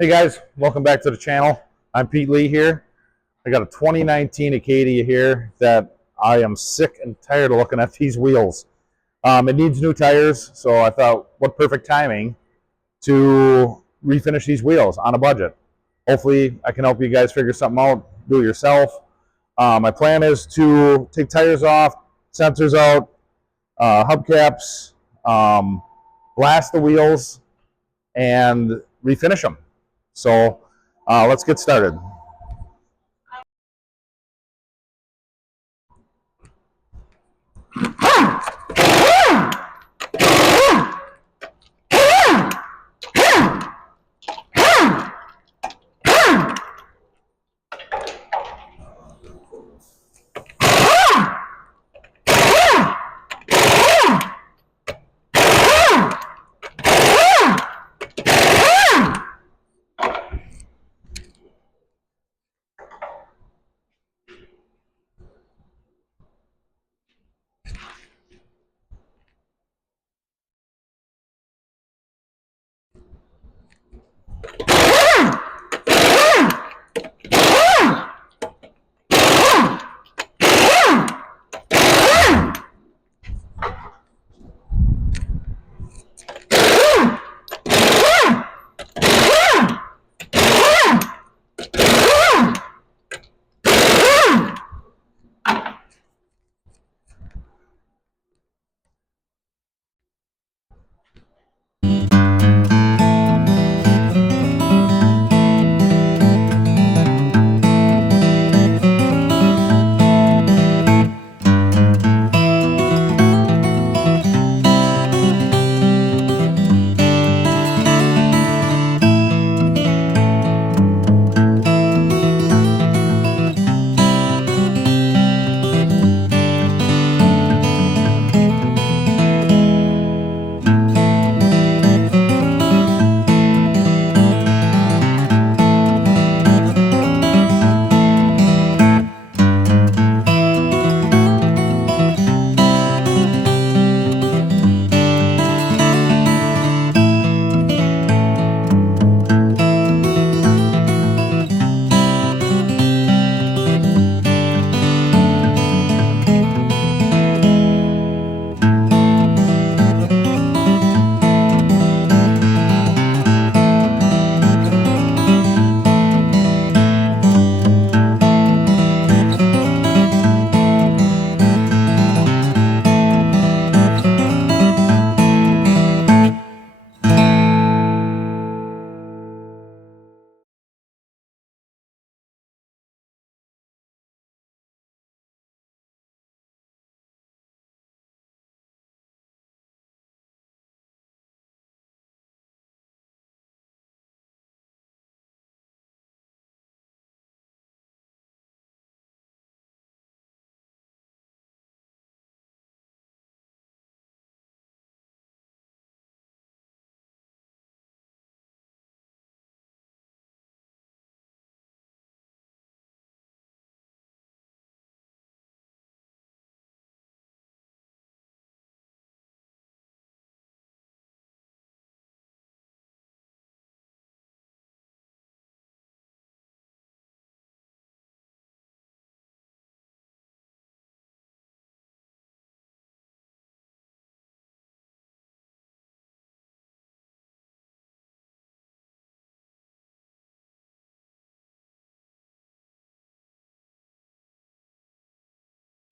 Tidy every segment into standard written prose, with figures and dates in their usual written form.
Hey guys, welcome back to the channel. I'm Pete Lee here. I got a 2019 Acadia here that I am sick and tired of looking at these wheels. It needs new tires, so I thought what perfect timing to refinish these wheels on a budget. Hopefully I can help you guys figure something out, do it yourself. My plan is to take tires off, sensors out, hubcaps, blast the wheels, and refinish them. So let's get started.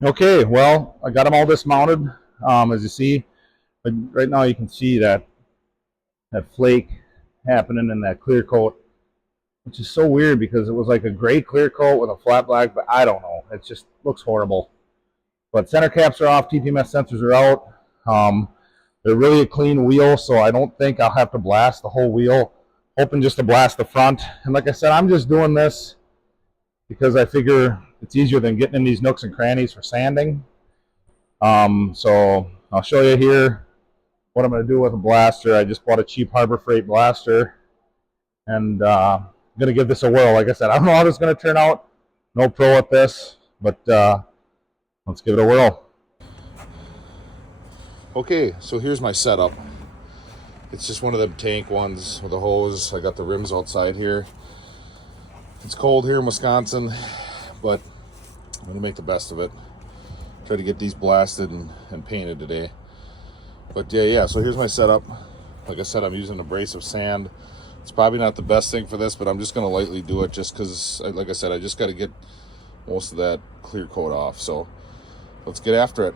Okay, well, I got them all dismounted. As you see, but right now you can see that flake happening in that clear coat, which is so weird because it was like a gray clear coat with a flat black, but I don't know. It just looks horrible. But center caps are off, TPMS sensors are out. They're really a clean wheel, so I don't think I'll have to blast the whole wheel. Hoping just to blast the front. And like I said, I'm just doing this because I figure it's easier than getting in these nooks and crannies for sanding. So I'll show you here what I'm going to do with a blaster. I just bought a cheap Harbor Freight blaster, and I'm going to give this a whirl. Like I said, I don't know how this is going to turn out. No pro at this, but let's give it a whirl. Okay, so here's my setup. It's just one of them tank ones with a hose. I got the rims outside here. It's cold here in Wisconsin, but I'm gonna make the best of it. Try to get these blasted and painted today. But yeah, so here's my setup. Like I said, I'm using an abrasive sand. It's probably not the best thing for this, but I'm just gonna lightly do it just because, like I said, I just gotta get most of that clear coat off. So let's get after it.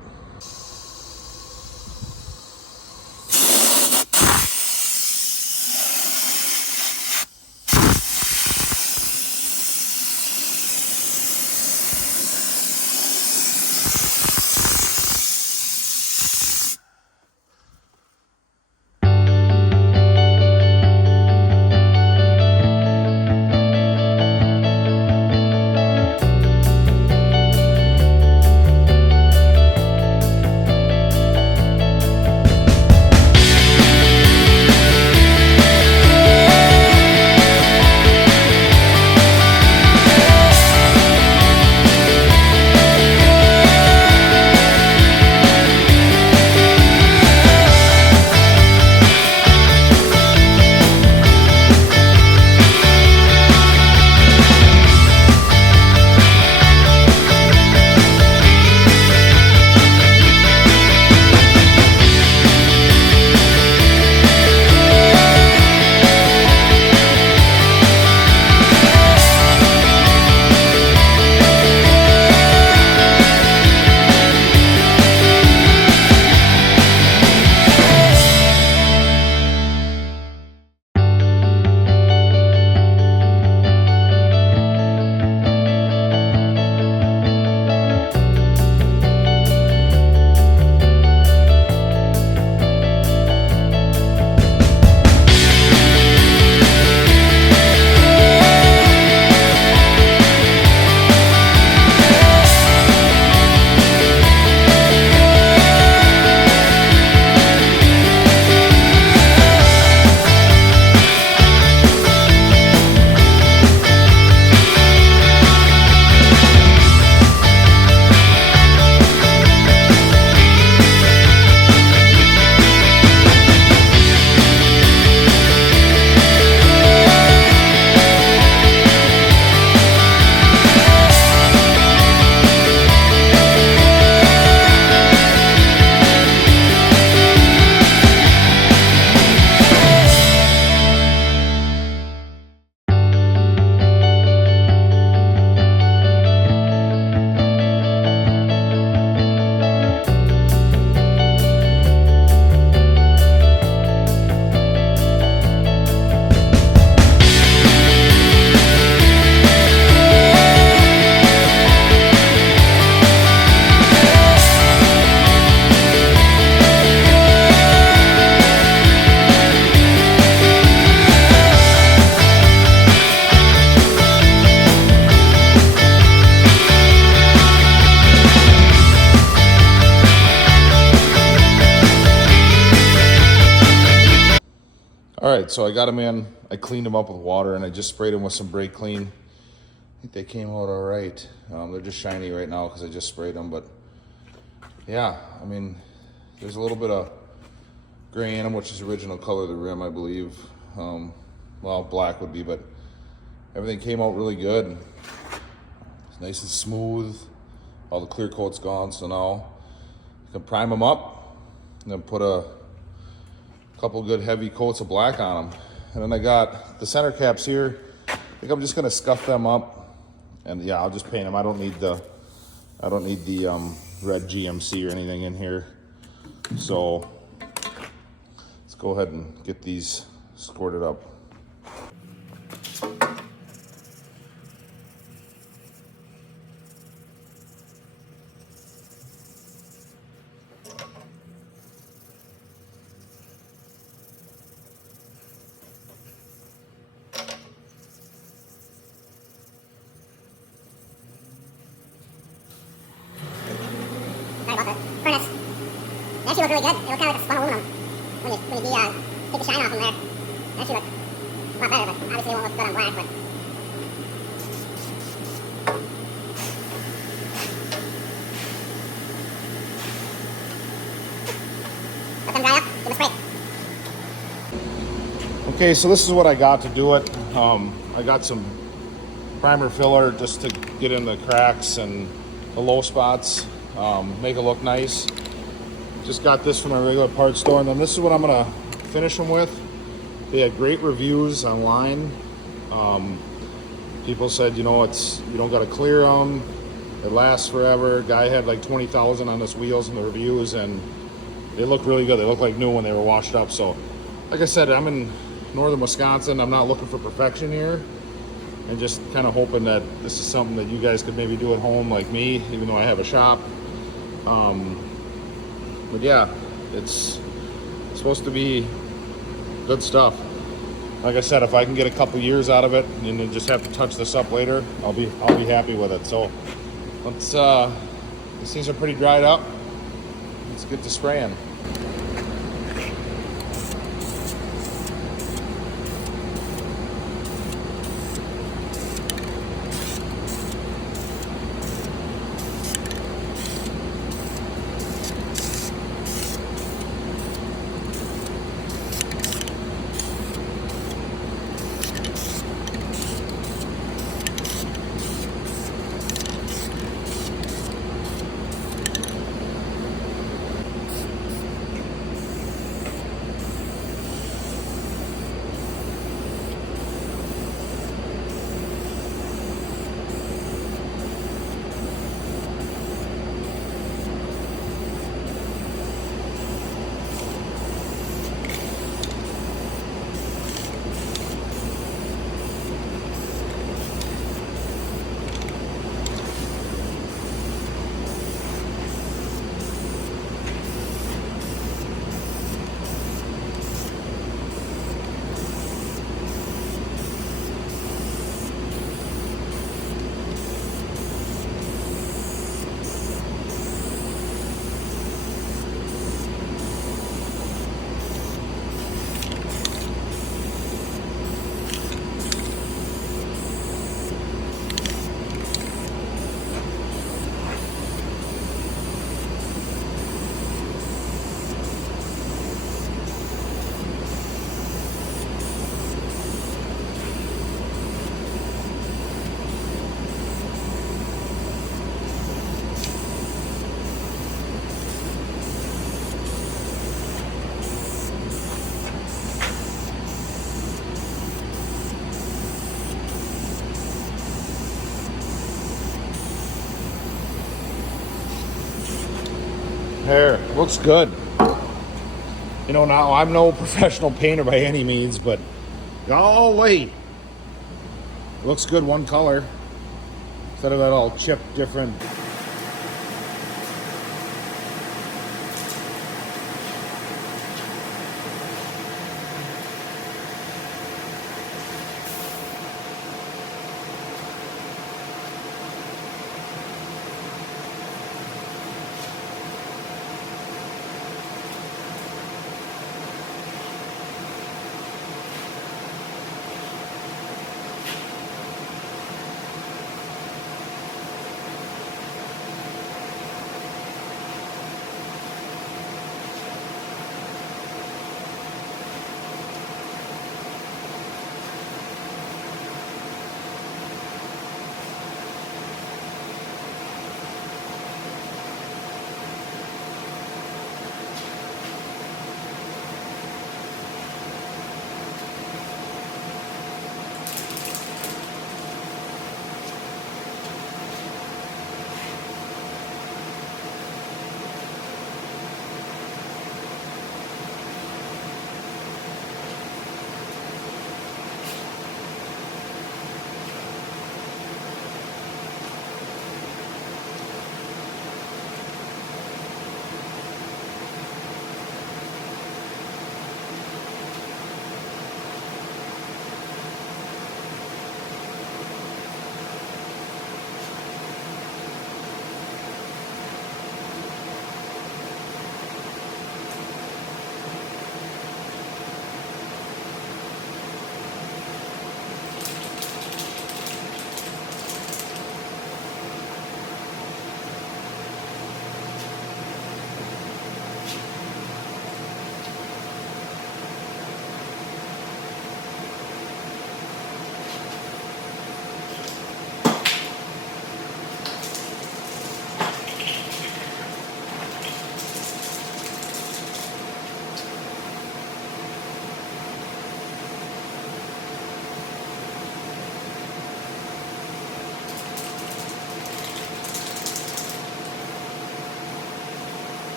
All right, so I got them in. I cleaned them up with water, and I just sprayed them with some brake clean. I think they came out all right. They're just shiny right now because I just sprayed them, but yeah, I mean, there's a little bit of gray in them, which is the original color of the rim, I believe. Well, black would be, but everything came out really good. It's nice and smooth. All the clear coat's gone, so now you can prime them up and then put a couple good heavy coats of black on them. And then I got the center caps here. I think I'm just gonna scuff them up, and yeah, I'll just paint them. I don't need the red GMC or anything in here. So let's go ahead and get these squirted up. Furnace. They actually look really good. They look kind of like a spun aluminum when you take the shine off them there. They actually look a lot better, but obviously they won't look good on black. But let them dry up. Give them a spray. Okay, so this is what I got to do it. I got some primer filler just to get in the cracks and the low spots, make it look nice. Just got this from my regular parts store, and then this is what I'm gonna finish them with. They had great reviews online. People said, you know, you don't gotta clear them. It lasts forever. Guy had like 20,000 on his wheels in the reviews, and they look really good. They look like new when they were washed up. So, like I said, I'm in northern Wisconsin. I'm not looking for perfection here, and just kind of hoping that this is something that you guys could maybe do at home like me, even though I have a shop. But yeah, it's supposed to be good stuff. Like I said, if I can get a couple years out of it and then just have to touch this up later, I'll be happy with it. So let's these things are pretty dried up. Let's get to spraying. There, looks good. You know, now I'm no professional painter by any means, but golly, looks good one color instead of that all chipped different.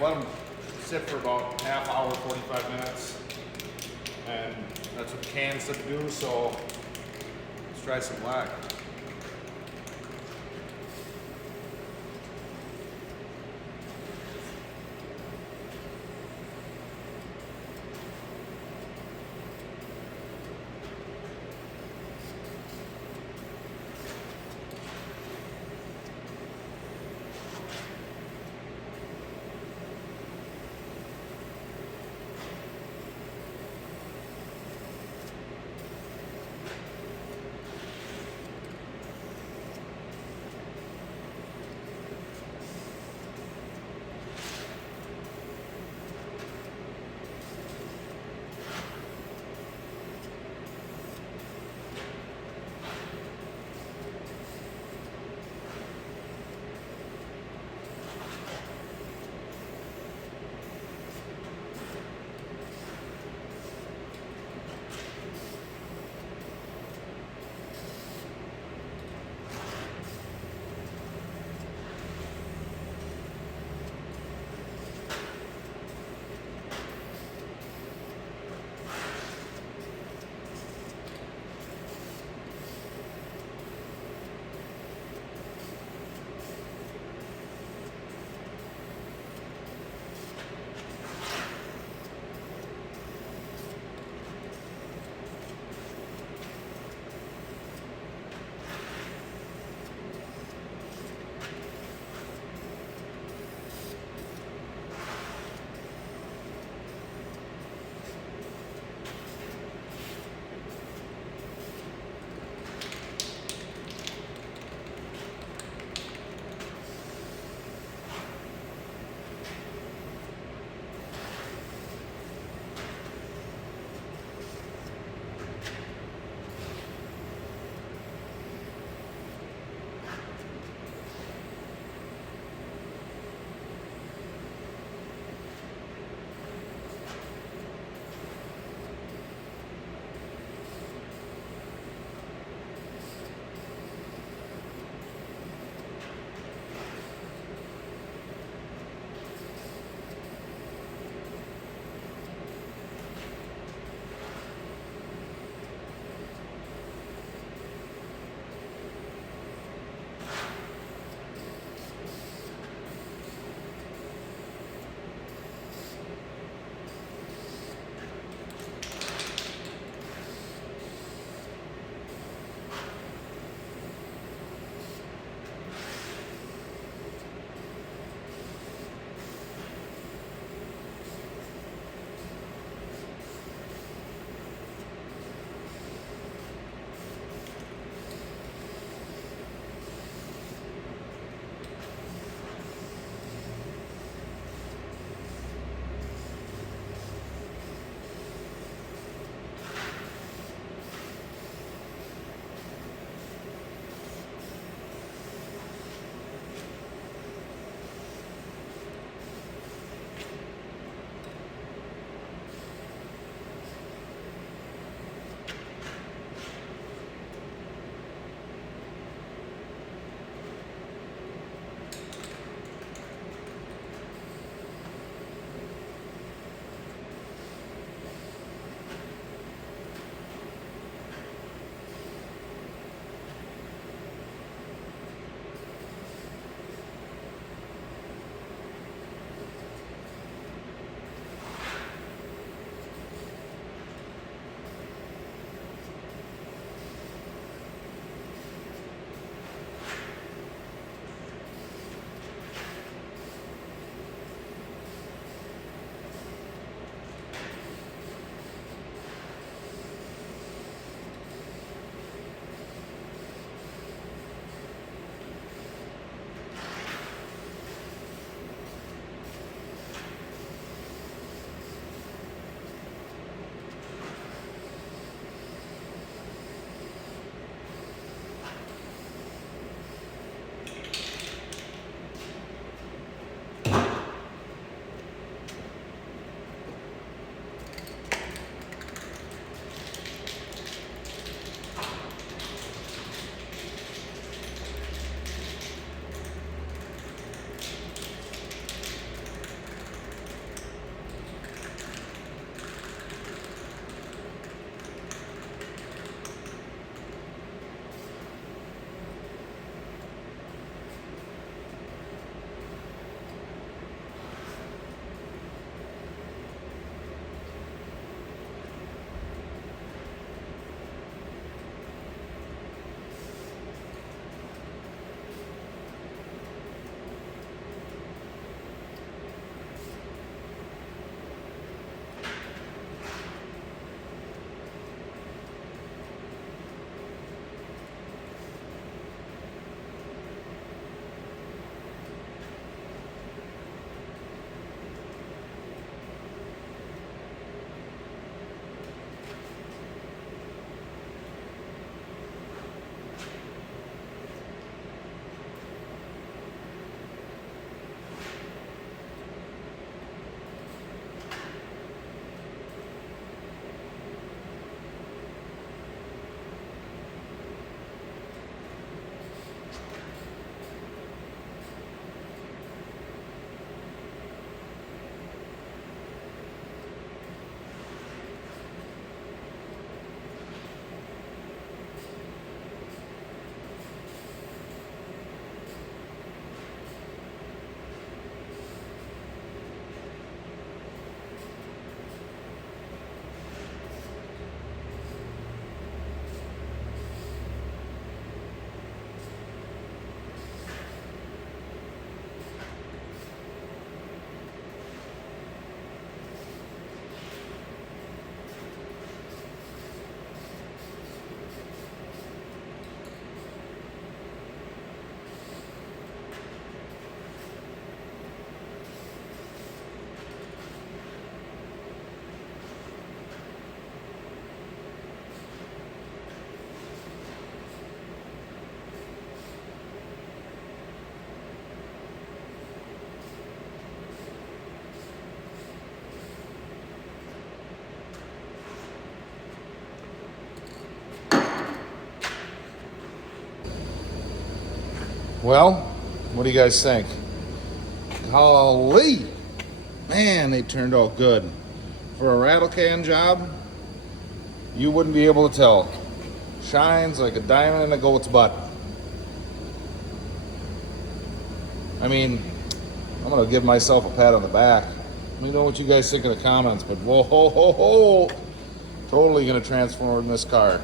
let them sit for about half hour, 45 minutes. And that's what cans should do, so let's try some black. Well, what do you guys think? Golly, man, they turned out good. For a rattle can job, you wouldn't be able to tell. Shines like a diamond in a goat's butt. I mean, I'm gonna give myself a pat on the back. Let me know what you guys think in the comments, but whoa, ho, ho, ho. Totally gonna transform in this car.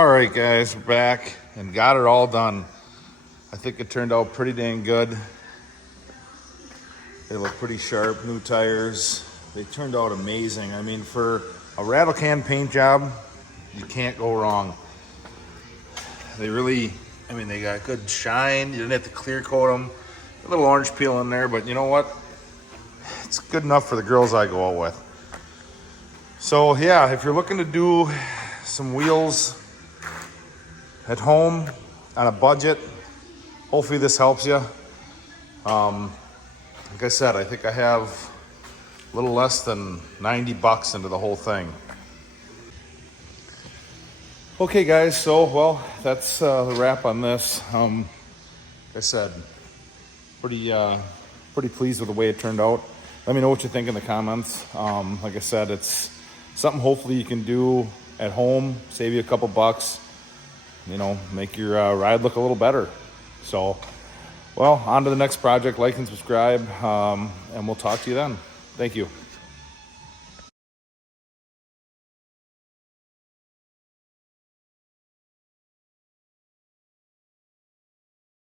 All right, guys, we're back and got it all done. I think it turned out pretty dang good. They look pretty sharp, new tires. They turned out amazing. I mean, for a rattle can paint job, you can't go wrong. They really, I mean, they got good shine. You didn't have to clear coat them. A little orange peel in there, but you know what? It's good enough for the girls I go out with. So yeah, if you're looking to do some wheels at home on a budget, hopefully this helps you. Like I said, I think I have a little less than 90 bucks into the whole thing. Okay guys, so well, that's the wrap on this. Like I said, pretty pleased with the way it turned out. Let me know what you think in the comments. Like I said, it's something hopefully you can do at home, save you a couple bucks, you know, make your ride look a little better. So, well, on to the next project. Like and subscribe, and we'll talk to you then. Thank you.